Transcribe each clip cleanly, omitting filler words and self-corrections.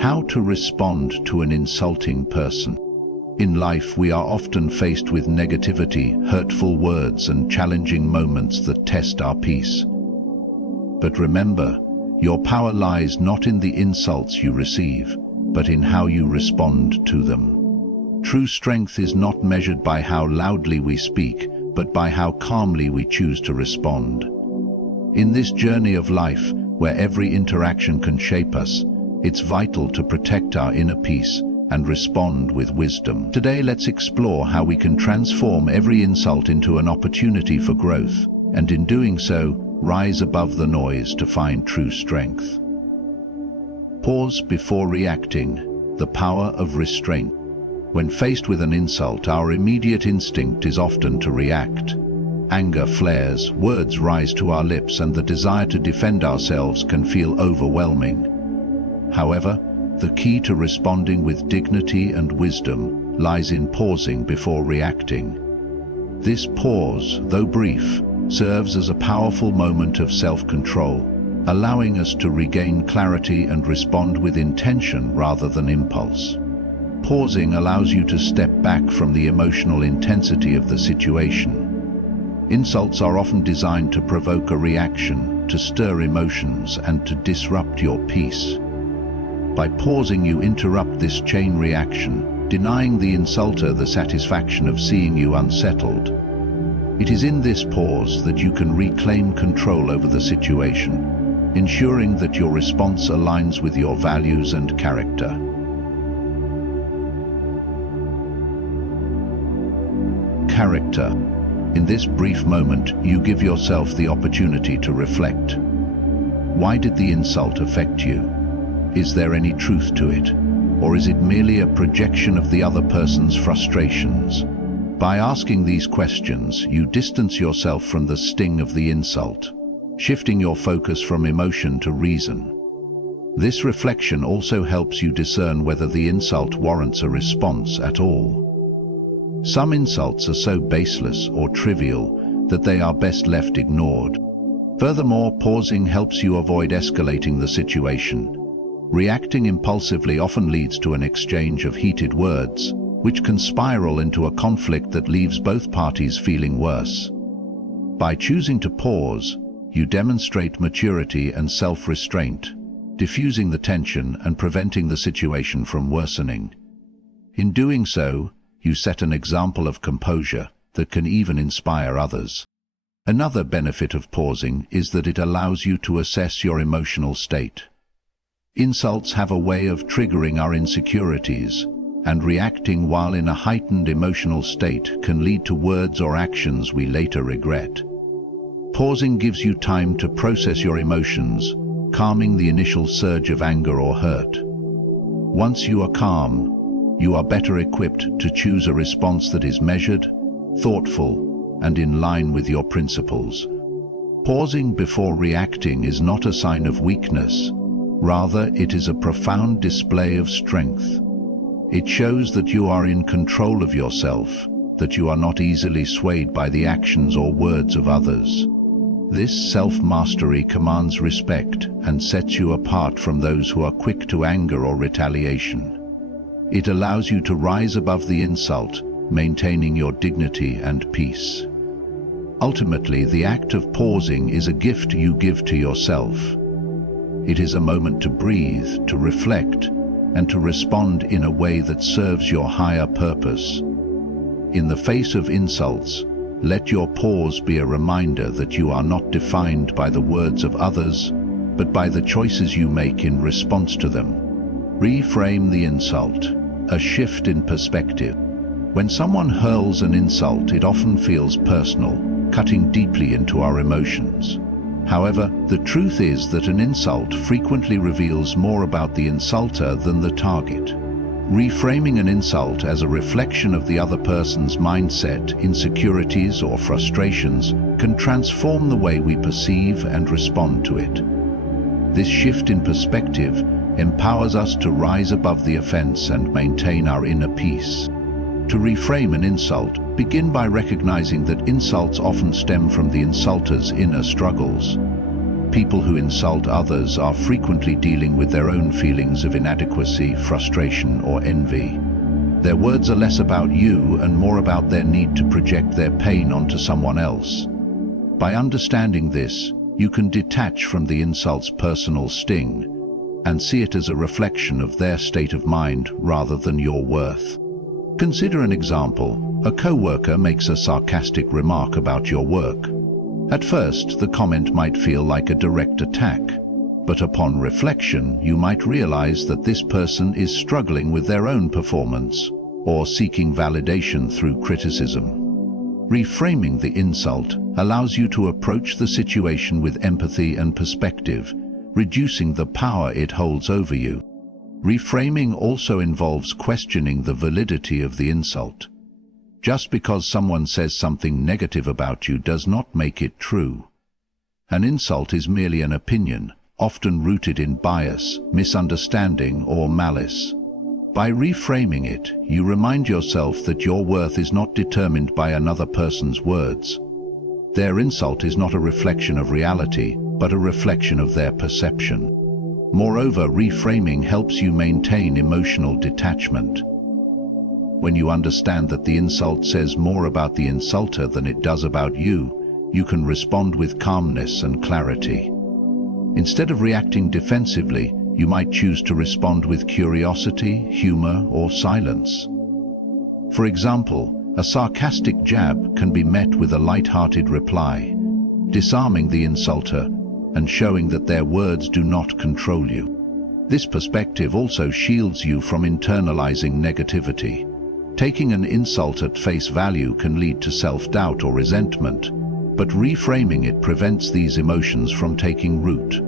How to respond to an insulting person. In life, we are often faced with negativity, hurtful words, and challenging moments that test our peace. But remember, your power lies not in the insults you receive, but in how you respond to them. True strength is not measured by how loudly we speak, but by how calmly we choose to respond. In this journey of life, where every interaction can shape us, it's vital to protect our inner peace and respond with wisdom. Today, let's explore how we can transform every insult into an opportunity for growth, and in doing so, rise above the noise to find true strength. Pause before reacting, the power of restraint. When faced with an insult, our immediate instinct is often to react. Anger flares, words rise to our lips, and the desire to defend ourselves can feel overwhelming. However, the key to responding with dignity and wisdom lies in pausing before reacting. This pause, though brief, serves as a powerful moment of self-control, allowing us to regain clarity and respond with intention rather than impulse. Pausing allows you to step back from the emotional intensity of the situation. Insults are often designed to provoke a reaction, to stir emotions, and to disrupt your peace. By pausing, you interrupt this chain reaction, denying the insulter the satisfaction of seeing you unsettled. It is in this pause that you can reclaim control over the situation, ensuring that your response aligns with your values and character. Character. In this brief moment, you give yourself the opportunity to reflect. Why did the insult affect you? Is there any truth to it? Or is it merely a projection of the other person's frustrations? By asking these questions, you distance yourself from the sting of the insult, shifting your focus from emotion to reason. This reflection also helps you discern whether the insult warrants a response at all. Some insults are so baseless or trivial that they are best left ignored. Furthermore, pausing helps you avoid escalating the situation. Reacting impulsively often leads to an exchange of heated words, which can spiral into a conflict that leaves both parties feeling worse. By choosing to pause, you demonstrate maturity and self-restraint, diffusing the tension and preventing the situation from worsening. In doing so, you set an example of composure that can even inspire others. Another benefit of pausing is that it allows you to assess your emotional state. Insults have a way of triggering our insecurities, and reacting while in a heightened emotional state can lead to words or actions we later regret. Pausing gives you time to process your emotions, calming the initial surge of anger or hurt. Once you are calm, you are better equipped to choose a response that is measured, thoughtful, and in line with your principles. Pausing before reacting is not a sign of weakness. Rather, it is a profound display of strength. It shows that you are in control of yourself, that you are not easily swayed by the actions or words of others. This self-mastery commands respect and sets you apart from those who are quick to anger or retaliation. It allows you to rise above the insult, maintaining your dignity and peace. Ultimately, the act of pausing is a gift you give to yourself. It is a moment to breathe, to reflect, and to respond in a way that serves your higher purpose. In the face of insults, let your pause be a reminder that you are not defined by the words of others, but by the choices you make in response to them. Reframe the insult, a shift in perspective. When someone hurls an insult, it often feels personal, cutting deeply into our emotions. However, the truth is that an insult frequently reveals more about the insulter than the target. Reframing an insult as a reflection of the other person's mindset, insecurities, or frustrations can transform the way we perceive and respond to it. This shift in perspective empowers us to rise above the offense and maintain our inner peace. To reframe an insult, begin by recognizing that insults often stem from the insulter's inner struggles. People who insult others are frequently dealing with their own feelings of inadequacy, frustration, or envy. Their words are less about you and more about their need to project their pain onto someone else. By understanding this, you can detach from the insult's personal sting and see it as a reflection of their state of mind rather than your worth. Consider an example. A co-worker makes a sarcastic remark about your work. At first, the comment might feel like a direct attack, but upon reflection, you might realize that this person is struggling with their own performance or seeking validation through criticism. Reframing the insult allows you to approach the situation with empathy and perspective, reducing the power it holds over you. Reframing also involves questioning the validity of the insult. Just because someone says something negative about you does not make it true. An insult is merely an opinion, often rooted in bias, misunderstanding, or malice. By reframing it, you remind yourself that your worth is not determined by another person's words. Their insult is not a reflection of reality, but a reflection of their perception. Moreover, reframing helps you maintain emotional detachment. When you understand that the insult says more about the insulter than it does about you, you can respond with calmness and clarity. Instead of reacting defensively, you might choose to respond with curiosity, humor, or silence. For example, a sarcastic jab can be met with a light-hearted reply, disarming the insulter and showing that their words do not control you. This perspective also shields you from internalizing negativity. Taking an insult at face value can lead to self-doubt or resentment, but reframing it prevents these emotions from taking root.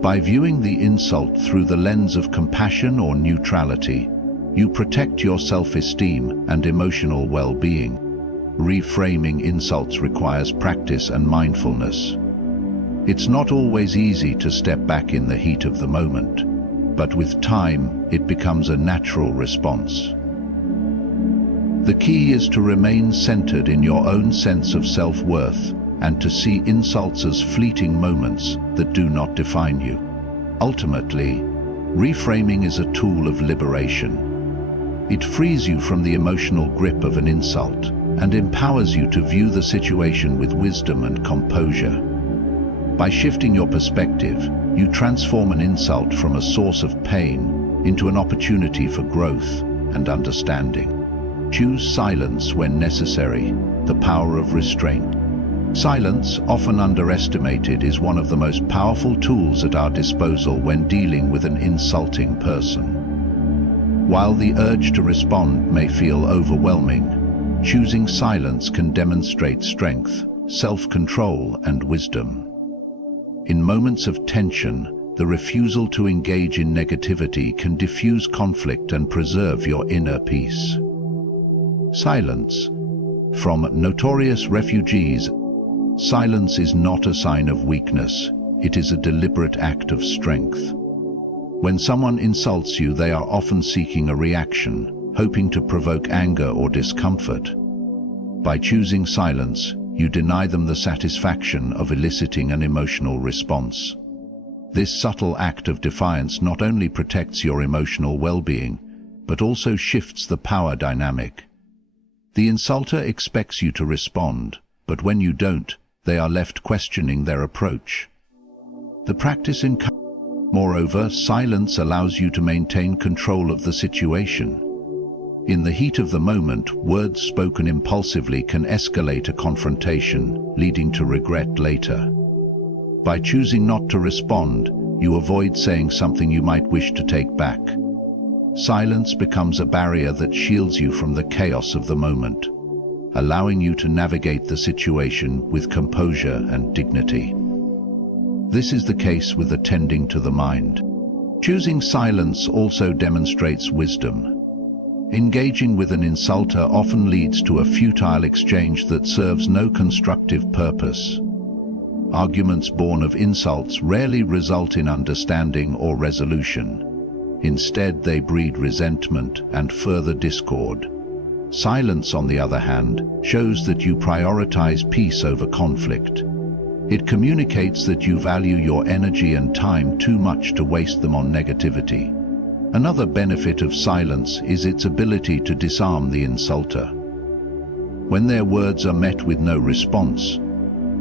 By viewing the insult through the lens of compassion or neutrality, you protect your self-esteem and emotional well-being. Reframing insults requires practice and mindfulness. It's not always easy to step back in the heat of the moment, but with time, it becomes a natural response. The key is to remain centered in your own sense of self-worth and to see insults as fleeting moments that do not define you. Ultimately, reframing is a tool of liberation. It frees you from the emotional grip of an insult and empowers you to view the situation with wisdom and composure. By shifting your perspective, you transform an insult from a source of pain into an opportunity for growth and understanding. Choose silence when necessary, the power of restraint. Silence, often underestimated, is one of the most powerful tools at our disposal when dealing with an insulting person. While the urge to respond may feel overwhelming, choosing silence can demonstrate strength, self-control, and wisdom. In moments of tension, the refusal to engage in negativity can diffuse conflict and preserve your inner peace. Silence. From Notorious Refugees, silence is not a sign of weakness, it is a deliberate act of strength. When someone insults you, they are often seeking a reaction, hoping to provoke anger or discomfort. By choosing silence, you deny them the satisfaction of eliciting an emotional response. This subtle act of defiance not only protects your emotional well-being, but also shifts the power dynamic. The insulter expects you to respond, but when you don't, they are left questioning their approach. The practice Moreover, silence allows you to maintain control of the situation. In the heat of the moment, words spoken impulsively can escalate a confrontation, leading to regret later. By choosing not to respond, you avoid saying something you might wish to take back. Silence becomes a barrier that shields you from the chaos of the moment, allowing you to navigate the situation with composure and dignity. This is the case with attending to the mind. Choosing silence also demonstrates wisdom. Engaging with an insulter often leads to a futile exchange that serves no constructive purpose. Arguments born of insults rarely result in understanding or resolution. Instead, they breed resentment and further discord. Silence, on the other hand, shows that you prioritize peace over conflict. It communicates that you value your energy and time too much to waste them on negativity. Another benefit of silence is its ability to disarm the insulter. When their words are met with no response,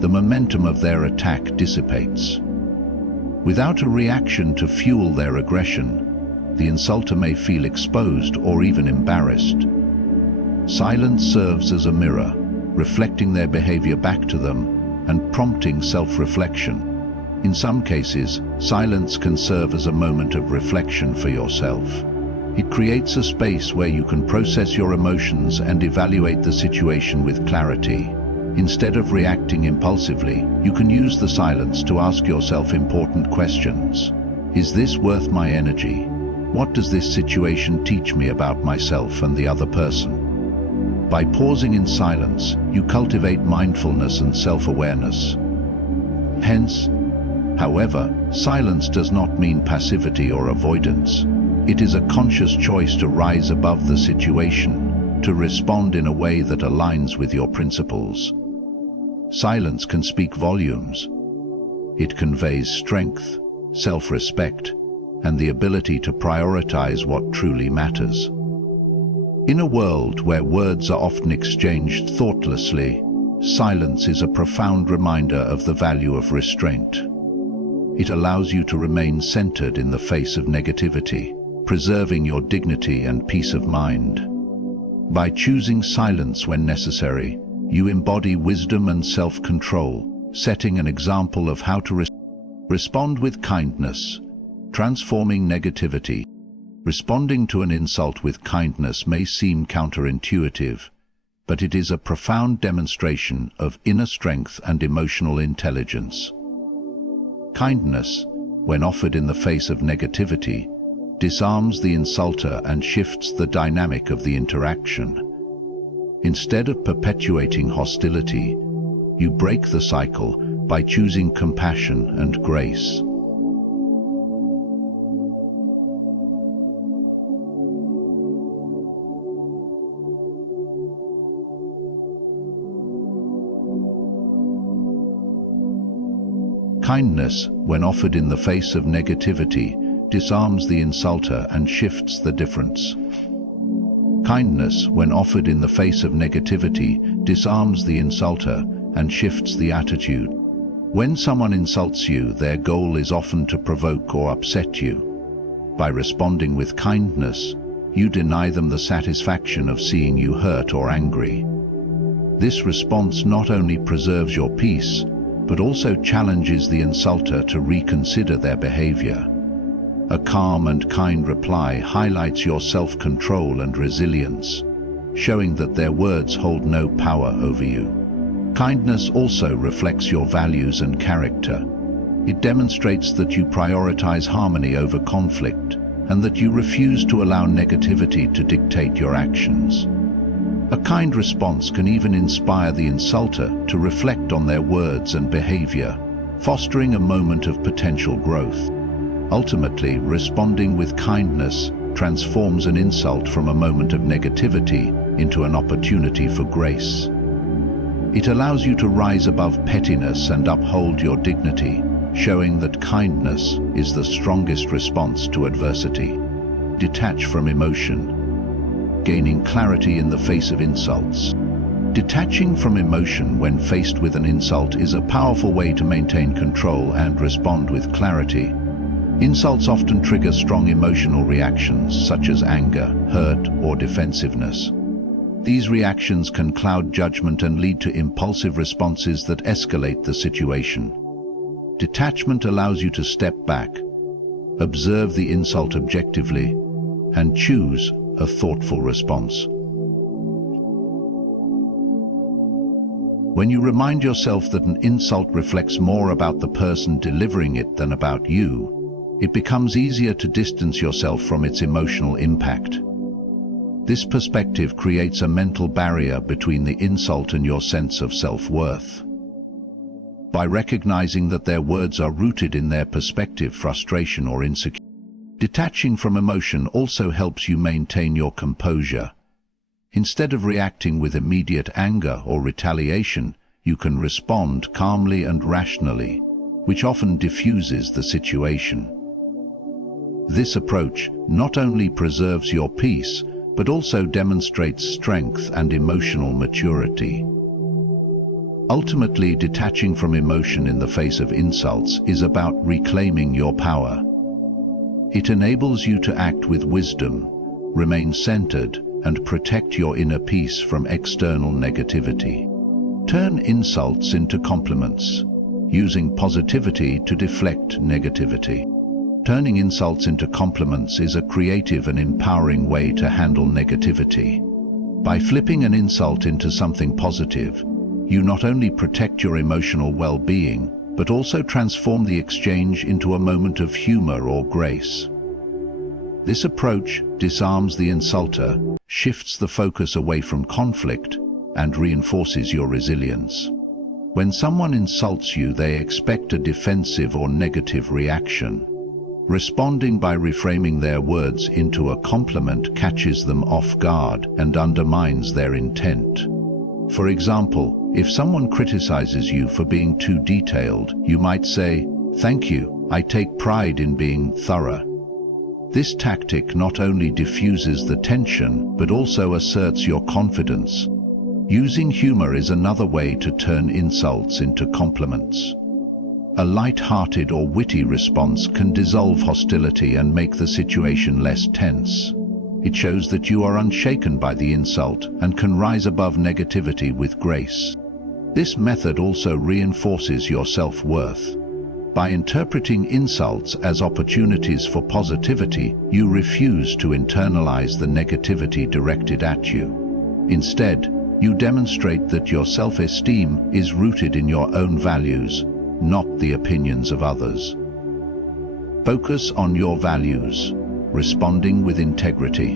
the momentum of their attack dissipates. Without a reaction to fuel their aggression, the insulter may feel exposed or even embarrassed. Silence serves as a mirror, reflecting their behavior back to them and prompting self-reflection. In some cases, silence can serve as a moment of reflection for yourself. It creates a space where you can process your emotions and evaluate the situation with clarity. Instead of reacting impulsively, you can use the silence to ask yourself important questions. Is this worth my energy? What does this situation teach me about myself and the other person? By pausing in silence, you cultivate mindfulness and self-awareness. However, silence does not mean passivity or avoidance. It is a conscious choice to rise above the situation, to respond in a way that aligns with your principles. Silence can speak volumes. It conveys strength, self-respect, and the ability to prioritize what truly matters. In a world where words are often exchanged thoughtlessly, silence is a profound reminder of the value of restraint. It allows you to remain centered in the face of negativity, preserving your dignity and peace of mind. By choosing silence when necessary, you embody wisdom and self-control, setting an example of how to respond with kindness, transforming negativity. Responding to an insult with kindness may seem counterintuitive, but it is a profound demonstration of inner strength and emotional intelligence. Kindness, when offered in the face of negativity, disarms the insulter and shifts the dynamic of the interaction. Instead of perpetuating hostility, you break the cycle by choosing compassion and grace. Kindness, when offered in the face of negativity, disarms the insulter and shifts the difference. Kindness, when offered in the face of negativity, disarms the insulter and shifts the attitude. When someone insults you, their goal is often to provoke or upset you. By responding with kindness, you deny them the satisfaction of seeing you hurt or angry. This response not only preserves your peace, but also challenges the insulter to reconsider their behavior. A calm and kind reply highlights your self-control and resilience, showing that their words hold no power over you. Kindness also reflects your values and character. It demonstrates that you prioritize harmony over conflict, and that you refuse to allow negativity to dictate your actions. A kind response can even inspire the insulter to reflect on their words and behavior, fostering a moment of potential growth. Ultimately, responding with kindness transforms an insult from a moment of negativity into an opportunity for grace. It allows you to rise above pettiness and uphold your dignity, showing that kindness is the strongest response to adversity. Detach from emotion. Gaining clarity in the face of insults. Detaching from emotion when faced with an insult is a powerful way to maintain control and respond with clarity. Insults often trigger strong emotional reactions such as anger, hurt, or defensiveness. These reactions can cloud judgment and lead to impulsive responses that escalate the situation. Detachment allows you to step back, observe the insult objectively, and choose a thoughtful response. When you remind yourself that an insult reflects more about the person delivering it than about you, it becomes easier to distance yourself from its emotional impact. This perspective creates a mental barrier between the insult and your sense of self-worth. By recognizing that their words are rooted in their perspective, frustration, or insecurity, detaching from emotion also helps you maintain your composure. Instead of reacting with immediate anger or retaliation, you can respond calmly and rationally, which often diffuses the situation. This approach not only preserves your peace, but also demonstrates strength and emotional maturity. Ultimately, detaching from emotion in the face of insults is about reclaiming your power. It enables you to act with wisdom, remain centered, and protect your inner peace from external negativity. Turn insults into compliments, using positivity to deflect negativity. Turning insults into compliments is a creative and empowering way to handle negativity. By flipping an insult into something positive, you not only protect your emotional well-being, but also transform the exchange into a moment of humor or grace. This approach disarms the insulter, shifts the focus away from conflict, and reinforces your resilience. When someone insults you, they expect a defensive or negative reaction. Responding by reframing their words into a compliment catches them off guard and undermines their intent. For example, if someone criticizes you for being too detailed, you might say, "Thank you, I take pride in being thorough." This tactic not only diffuses the tension, but also asserts your confidence. Using humor is another way to turn insults into compliments. A light-hearted or witty response can dissolve hostility and make the situation less tense. It shows that you are unshaken by the insult and can rise above negativity with grace. This method also reinforces your self-worth. By interpreting insults as opportunities for positivity, you refuse to internalize the negativity directed at you. Instead, you demonstrate that your self-esteem is rooted in your own values, not the opinions of others. Focus on your values, responding with integrity.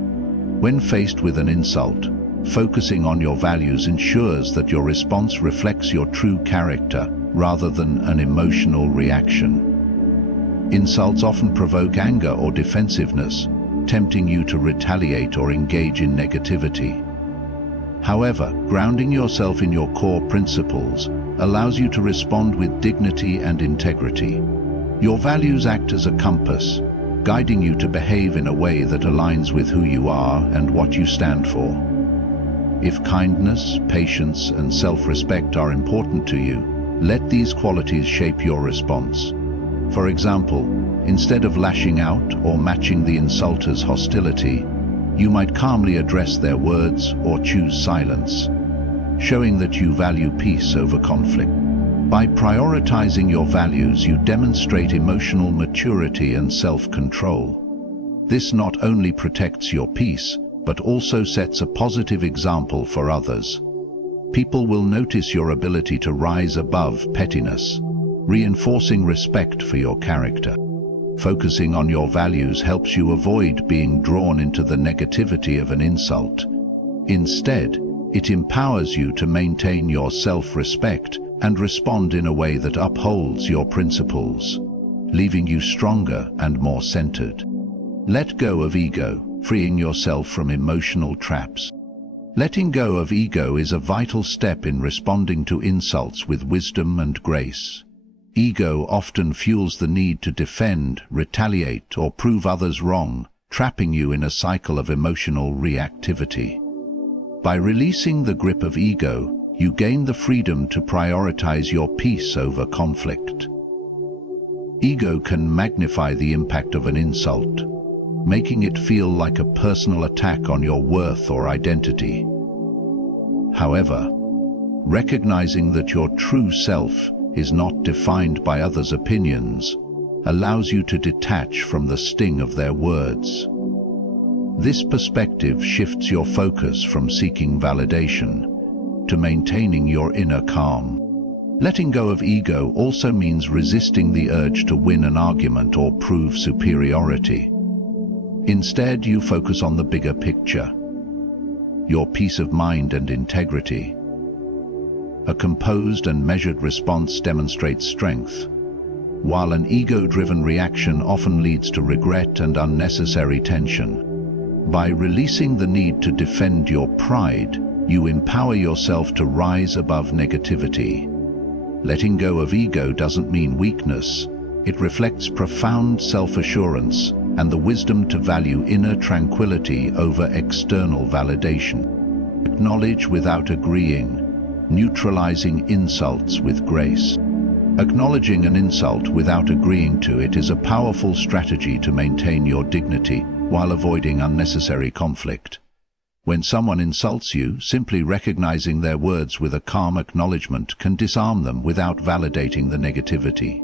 When faced with an insult, focusing on your values ensures that your response reflects your true character rather than an emotional reaction. Insults often provoke anger or defensiveness, tempting you to retaliate or engage in negativity. However, grounding yourself in your core principles allows you to respond with dignity and integrity. Your values act as a compass, guiding you to behave in a way that aligns with who you are and what you stand for. If kindness, patience, and self-respect are important to you, let these qualities shape your response. For example, instead of lashing out or matching the insulter's hostility, you might calmly address their words or choose silence, showing that you value peace over conflict. By prioritizing your values, you demonstrate emotional maturity and self-control. This not only protects your peace, but also sets a positive example for others. People will notice your ability to rise above pettiness, reinforcing respect for your character. Focusing on your values helps you avoid being drawn into the negativity of an insult. Instead, it empowers you to maintain your self-respect and respond in a way that upholds your principles, leaving you stronger and more centered. Let go of ego, freeing yourself from emotional traps. Letting go of ego is a vital step in responding to insults with wisdom and grace. Ego often fuels the need to defend, retaliate, or prove others wrong, trapping you in a cycle of emotional reactivity. By releasing the grip of ego, you gain the freedom to prioritize your peace over conflict. Ego can magnify the impact of an insult, making it feel like a personal attack on your worth or identity. However, recognizing that your true self is not defined by others' opinions allows you to detach from the sting of their words. This perspective shifts your focus from seeking validation to maintaining your inner calm. Letting go of ego also means resisting the urge to win an argument or prove superiority. Instead, you focus on the bigger picture, your peace of mind and integrity. A composed and measured response demonstrates strength, while an ego-driven reaction often leads to regret and unnecessary tension. By releasing the need to defend your pride, You empower yourself to rise above negativity. Letting go of ego doesn't mean weakness. It reflects profound self-assurance and the wisdom to value inner tranquility over external validation. Acknowledge without agreeing, neutralizing insults with grace. Acknowledging an insult without agreeing to it is a powerful strategy to maintain your dignity while avoiding unnecessary conflict. When someone insults you, simply recognizing their words with a calm acknowledgement can disarm them without validating the negativity.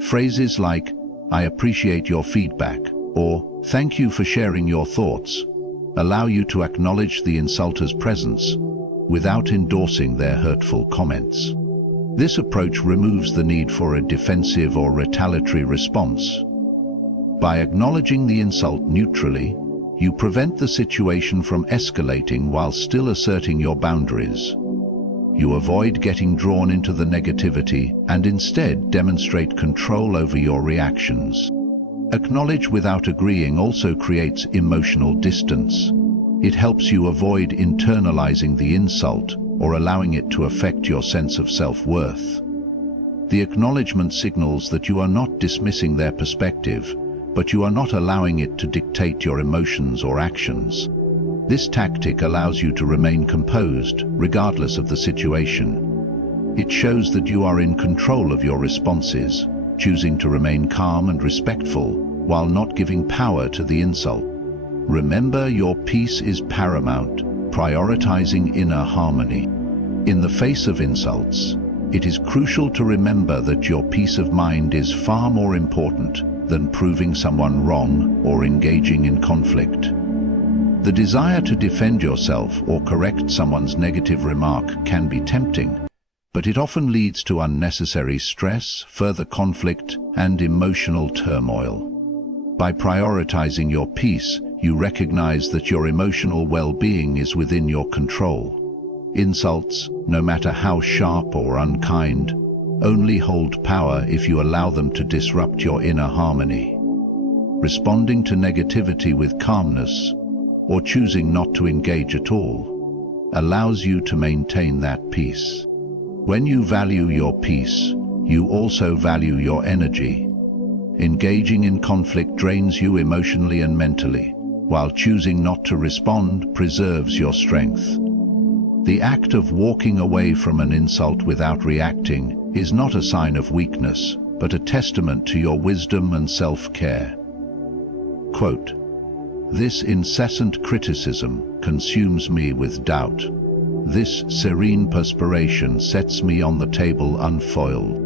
Phrases like, "I appreciate your feedback," or "Thank you for sharing your thoughts," allow you to acknowledge the insulter's presence without endorsing their hurtful comments. This approach removes the need for a defensive or retaliatory response. By acknowledging the insult neutrally, you prevent the situation from escalating while still asserting your boundaries. You avoid getting drawn into the negativity and instead demonstrate control over your reactions. Acknowledge without agreeing also creates emotional distance. It helps you avoid internalizing the insult or allowing it to affect your sense of self-worth. The acknowledgement signals that you are not dismissing their perspective, but you are not allowing it to dictate your emotions or actions. This tactic allows you to remain composed, regardless of the situation. It shows that you are in control of your responses, choosing to remain calm and respectful, while not giving power to the insult. Remember, your peace is paramount, prioritizing inner harmony. In the face of insults, it is crucial to remember that your peace of mind is far more important than proving someone wrong or engaging in conflict. The desire to defend yourself or correct someone's negative remark can be tempting, but it often leads to unnecessary stress, further conflict, and emotional turmoil. By prioritizing your peace, you recognize that your emotional well-being is within your control. Insults, no matter how sharp or unkind, only hold power if you allow them to disrupt your inner harmony. Responding to negativity with calmness, or choosing not to engage at all, allows you to maintain that peace. When you value your peace, you also value your energy. Engaging in conflict drains you emotionally and mentally, while choosing not to respond preserves your strength. The act of walking away from an insult without reacting is not a sign of weakness, but a testament to your wisdom and self-care. Quote, "This incessant criticism consumes me with doubt. This serene perspiration sets me on the table unfoiled."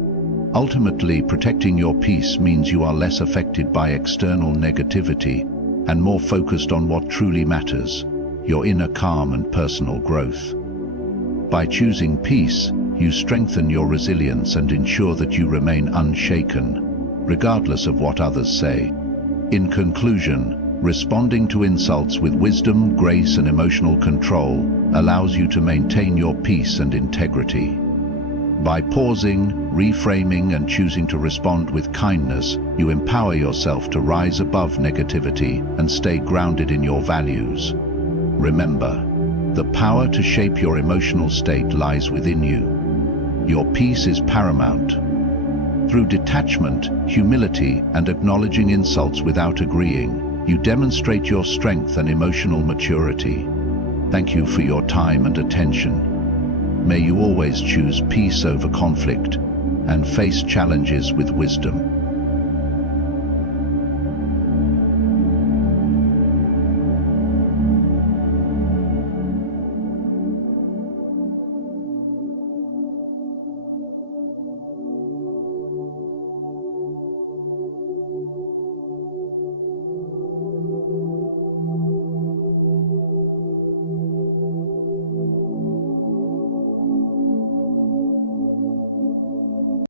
Ultimately, protecting your peace means you are less affected by external negativity and more focused on what truly matters, your inner calm and personal growth. By choosing peace, you strengthen your resilience and ensure that you remain unshaken, regardless of what others say. In conclusion, responding to insults with wisdom, grace, and emotional control allows you to maintain your peace and integrity. By pausing, reframing, and choosing to respond with kindness, you empower yourself to rise above negativity and stay grounded in your values. Remember, the power to shape your emotional state lies within you. Your peace is paramount. Through detachment, humility, and acknowledging insults without agreeing, you demonstrate your strength and emotional maturity. Thank you for your time and attention. May you always choose peace over conflict and face challenges with wisdom.